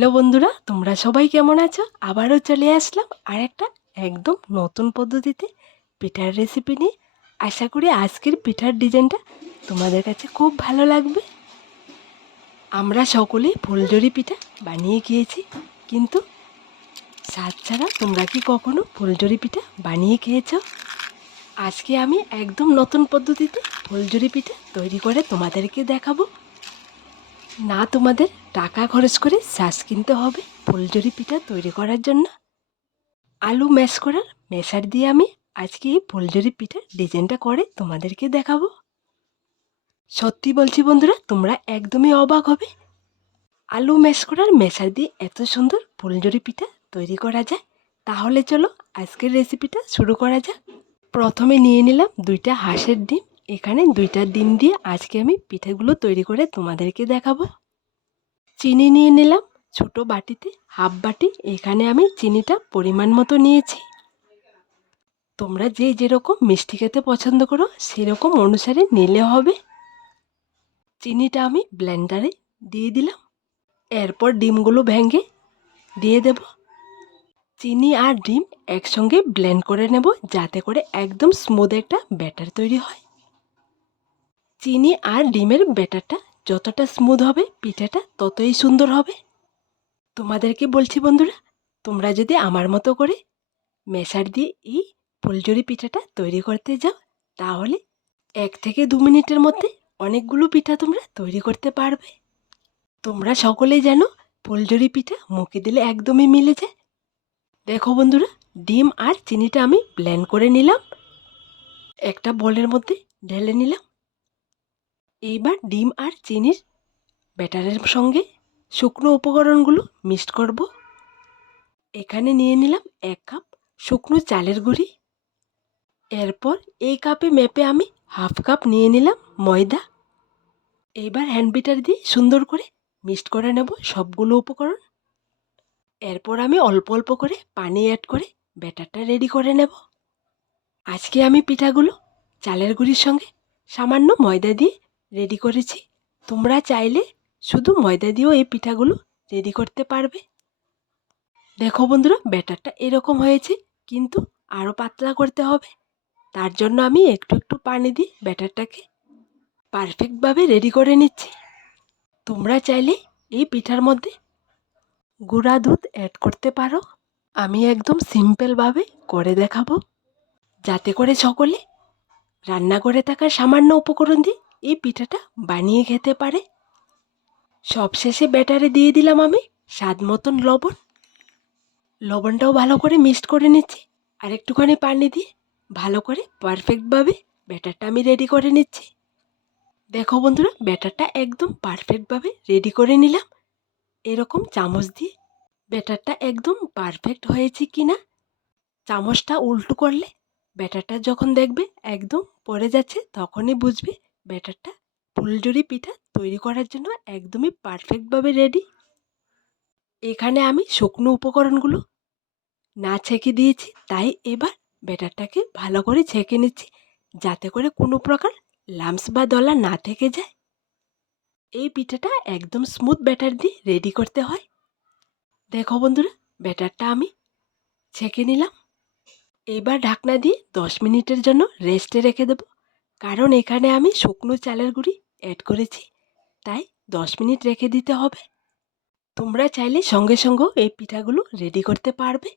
Hello বন্ধুরা, তোমরা সবাই কেমন আছো? আবারও চলে আসলাম আর একটা একদম নতুন পদ্ধতিতে পিঠার রেসিপি নিয়ে। আশা করি আজকের পিঠার ডিজাইনটা তোমাদের কাছে খুব ভালো লাগবে। আমরা সকলেই ফুলঝুরি পিঠা বানিয়ে গিয়েছি কিন্তু স্বাদ ছাড়া তোমরা কি কখনো ফুলঝুরি পিঠা বানিয়ে খেয়েছো? আজকে আমি একদম নতুন পদ্ধতিতে ফুলঝুরি পিঠা তৈরি করে তোমাদেরকে দেখাবো। না তোমাদের টাকা খরচ করে শ্বাস কিনতে হবে ফুলঝুরি পিঠা তৈরি করার জন্য। আলু ম্যাশ করার মেশার দিয়ে আমি আজকে এই ফুলঝুরি পিঠার ডিজাইনটা করে তোমাদেরকে দেখাবো। সত্যি বলছি বন্ধুরা, তোমরা একদমই অবাক হবে। আলু ম্যাশ করার মেশার দিয়ে এত সুন্দর ফুলঝুরি পিঠা তৈরি করা যায়। তাহলে চলো আজকের রেসিপিটা শুরু করা যাক। প্রথমে নিয়ে নিলাম দুইটা হাঁসের ডিম। এখানে দুইটা ডিম দিয়ে আজকে আমি পিঠেগুলো তৈরি করে তোমাদেরকে দেখাবো। চিনি নিয়ে নিলাম ছোট বাটিতে, হাফ বাটি। এখানে আমি চিনিটা পরিমাণ মতো নিয়েছি। তোমরা যে যেরকম মিষ্টি খেতে পছন্দ করো, সেরকম অনুসারে নিলে হবে। চিনিটা আমি ব্লেন্ডারে দিয়ে দিলাম। এরপর ডিমগুলো ভেঙে দিয়ে দেব। চিনি আর ডিম একসঙ্গে ব্লেন্ড করে নেব, যাতে করে একদম স্মুথ একটা ব্যাটার তৈরি হয়। চিনি আর ডিমের ব্যাটারটা যতটা স্মুথ হবে, পিঠাটা ততই সুন্দর হবে। তোমাদেরকে বলছি বন্ধুরা, তোমরা যদি আমার মতো করে মেশার দিয়ে এই ফুলঝুরি পিঠাটা তৈরি করতে যাও, তাহলে এক থেকে দু মিনিটের মধ্যে অনেকগুলো পিঠা তোমরা তৈরি করতে পারবে। তোমরা সকলেই জানো, ফুলঝুরি পিঠা মুখে দিলে একদমই মিলে যায়। দেখো বন্ধুরা, ডিম আর চিনিটা আমি ব্লেন্ড করে নিলাম। একটা বলের মধ্যে ঢেলে নিলাম। এইবার ডিম আর চিনির ব্যাটারের সঙ্গে শুকনো উপকরণগুলো মিক্সড করব। এখানে নিয়ে নিলাম এক কাপ শুকনো চালের গুঁড়ি। এরপর এই কাপে মেপে আমি হাফ কাপ নিয়ে নিলাম ময়দা। এইবার হ্যান্ড বিটার দিয়ে সুন্দর করে মিক্সড করে নেব সবগুলো উপকরণ। এরপর আমি অল্প অল্প করে পানি অ্যাড করে ব্যাটারটা রেডি করে নেব। আজকে আমি পিঠাগুলো চালের গুঁড়ির সঙ্গে সামান্য ময়দা দিয়ে রেডি করেছি। তোমরা চাইলে শুধু ময়দা দিয়েও এই পিঠাগুলো রেডি করতে পারবে। দেখো বন্ধুরা, ব্যাটারটা এরকম হয়েছে, কিন্তু আরও পাতলা করতে হবে। তার জন্য আমি একটু একটু পানি দিয়ে ব্যাটারটাকে পারফেক্টভাবে রেডি করে নিচ্ছি। তোমরা চাইলে এই পিঠার মধ্যে গুঁড়া দুধ অ্যাড করতে পারো। আমি একদম সিম্পলভাবে করে দেখাবো। যাতে করে সকলে রান্না করে থাকা সামান্য উপকরণ দিয়ে এই পিঠাটা বানিয়ে খেতে পারে। সবশেষে ব্যাটারে দিয়ে দিলাম আমি স্বাদ মতন লবণ। লবণটাও ভালো করে মিক্সড করে নিচ্ছি আর একটুখানি পানি দিয়ে ভালো করে পারফেক্টভাবে ব্যাটারটা আমি রেডি করে নিচ্ছি। দেখো বন্ধুরা, ব্যাটারটা একদম পারফেক্টভাবে রেডি করে নিলাম। এরকম চামচ দিয়ে ব্যাটারটা একদম পারফেক্ট হয়েছে কি না চামচটা উল্টো করলে ব্যাটারটা যখন দেখবে একদম পড়ে যাচ্ছে তখনই বুঝবে ব্যাটারটা ফুলঝুরি পিঠা তৈরি করার জন্য একদমই পারফেক্টভাবে রেডি এখানে আমি শুকনো উপকরণগুলো না ছেঁকে দিয়েছি, তাই এবার ব্যাটারটাকে ভালো করে ছেঁকে নিচ্ছি, যাতে করে কোনো প্রকার লামস বা দলা না থেকে যায়। এই পিঠাটা একদম স্মুথ ব্যাটার দিয়ে রেডি করতে হয়। দেখো বন্ধুরা, ব্যাটারটা আমি ছেঁকে নিলাম। এবার ঢাকনা দিয়ে দশ মিনিটের জন্য রেস্টে রেখে দেব। কারণ এখানে আমি শুকনো চালের গুঁড়ি অ্যাড করেছি। তাই দশ মিনিট রেখে দিতে হবে। তোমরা চাইলে সঙ্গে সঙ্গেও এই পিঠাগুলো রেডি করতে পারবে।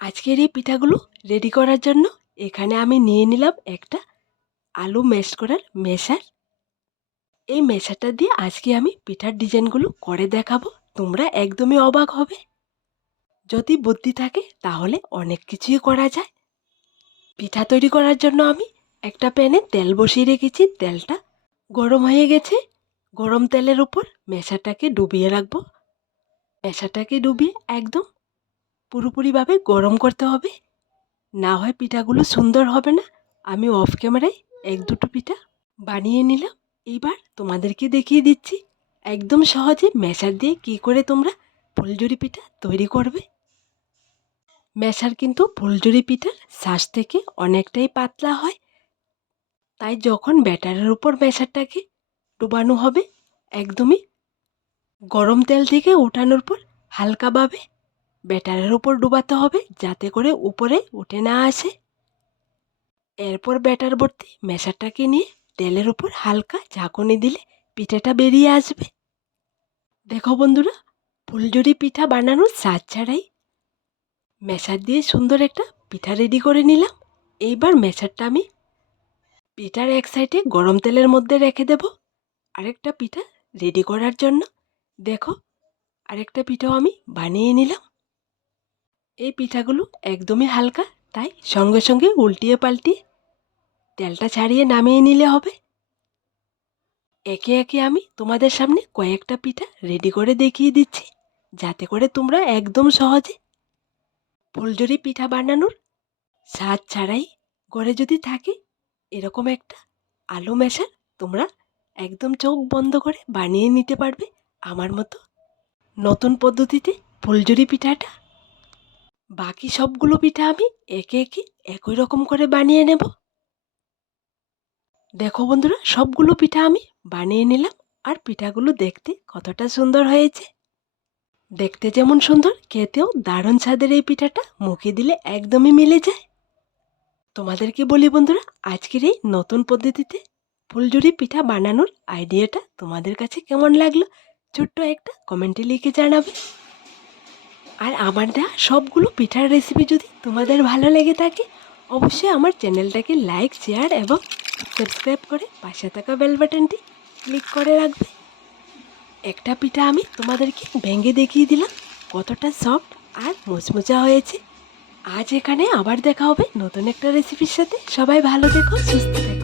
আজকের এই পিঠাগুলো রেডি করার জন্য এখানে আমি নিয়ে নিলাম একটা আলু ম্যাশ করার মেশার। এই মেশারটা দিয়ে আজকে আমি পিঠার ডিজাইনগুলো করে দেখাবো। তোমরা একদমই অবাক হবে। যদি বুদ্ধি থাকে তাহলে অনেক কিছুই করা যায়। পিঠা তৈরি করার জন্য আমি একটা প্যানে তেল বসিয়ে রেখেছি, তেলটা গরম হয়ে গেছে। গরম তেলের উপর মেশাটাকে ডুবিয়ে রাখব। মেশাটাকে ডুবিয়ে একদম পুরোপুরিভাবে গরম করতে হবে। না হয় পিঠাগুলো সুন্দর হবে না। আমি অফ ক্যামেরায় এক দুটো পিঠা বানিয়ে নিলাম। এইবার তোমাদেরকে দেখিয়ে দিচ্ছি একদম সহজে মেশার দিয়ে কি করে তোমরা ফুলজুরি পিঠা তৈরি করবে। মেশার কিন্তু ফুলজুরি পিঠার শ্বাস থেকে অনেকটাই পাতলা হয়। তাই যখন ব্যাটারের উপর মেশারটাকে ডুবানো হবে, একদমই গরম তেল থেকে ওঠানোর পর হালকাভাবে ব্যাটারের উপর ডুবাতে হবে যাতে করে উপরে উঠে না আসে। এরপর ব্যাটার ভর্তি মেশারটাকে নিয়ে তেলের উপর হালকা ঝাঁকুনি দিলে পিঠাটা বেরিয়ে আসবে। দেখো বন্ধুরা, ফুলঝুরি পিঠা বানানোর স্বাদ ছাড়াই মেশার দিয়ে সুন্দর একটা পিঠা রেডি করে নিলাম। এইবার মেশারটা আমি পিঠার এক সাইডে গরম তেলের মধ্যে রেখে দেব। আরেকটা পিঠা রেডি করার জন্য। দেখো, আরেকটা পিঠাও আমি বানিয়ে নিলাম। এই পিঠাগুলো একদমই হালকা, তাই সঙ্গে সঙ্গে উল্টিয়ে পাল্টিয়ে তেলটা ছাড়িয়ে নামিয়ে নিলে হবে। একে একে আমি তোমাদের সামনে কয়েকটা পিঠা রেডি করে দেখিয়ে দিচ্ছি, যাতে করে তোমরা একদম সহজে ফুলঝুরি পিঠা বানানোর স্বাদ ছাড়াই ঘরে যদি থাকে এরকম একটা আলু মেশার তোমরা একদম চোখ বন্ধ করে বানিয়ে নিতে পারবে আমার মতো। নতুন পদ্ধতিতে ফুলঝুরি পিঠাটা। বাকি সবগুলো পিঠা আমি একে একে একই রকম করে বানিয়ে নেব। দেখো বন্ধুরা, সবগুলো পিঠা আমি বানিয়ে নিলাম আর পিঠাগুলো দেখতে কতটা সুন্দর হয়েছে। দেখতে যেমন সুন্দর, খেতেও দারুণ স্বাদের এই পিঠাটা মুখে দিলে একদমই মিলে যায়। তোমাদেরকে বলি বন্ধুরা, আজকের এই নতুন পদ্ধতিতে ফুলঝুরি পিঠা বানানোর আইডিয়াটা তোমাদের কাছে কেমন লাগল ছোট্ট একটা কমেন্টে লিখে জানাবে। আর আমার দেওয়া সবগুলো পিঠার রেসিপি যদি তোমাদের ভালো লেগে থাকে, অবশ্যই আমার চ্যানেলটাকে লাইক শেয়ার এবং সাবস্ক্রাইব করে পাশে থাকা বেল বাটনটি ক্লিক করে রাখবে। একটা পিঠা আমি তোমাদেরকে ভেঙে দেখিয়ে দিলাম, কতটা সফট আর মুচমুচা হয়েছে। আজ এখানে আবার দেখা হবে নতুন একটা রেসিপির সাথে। সবাই ভালো দেখো সুস্থ থেকো।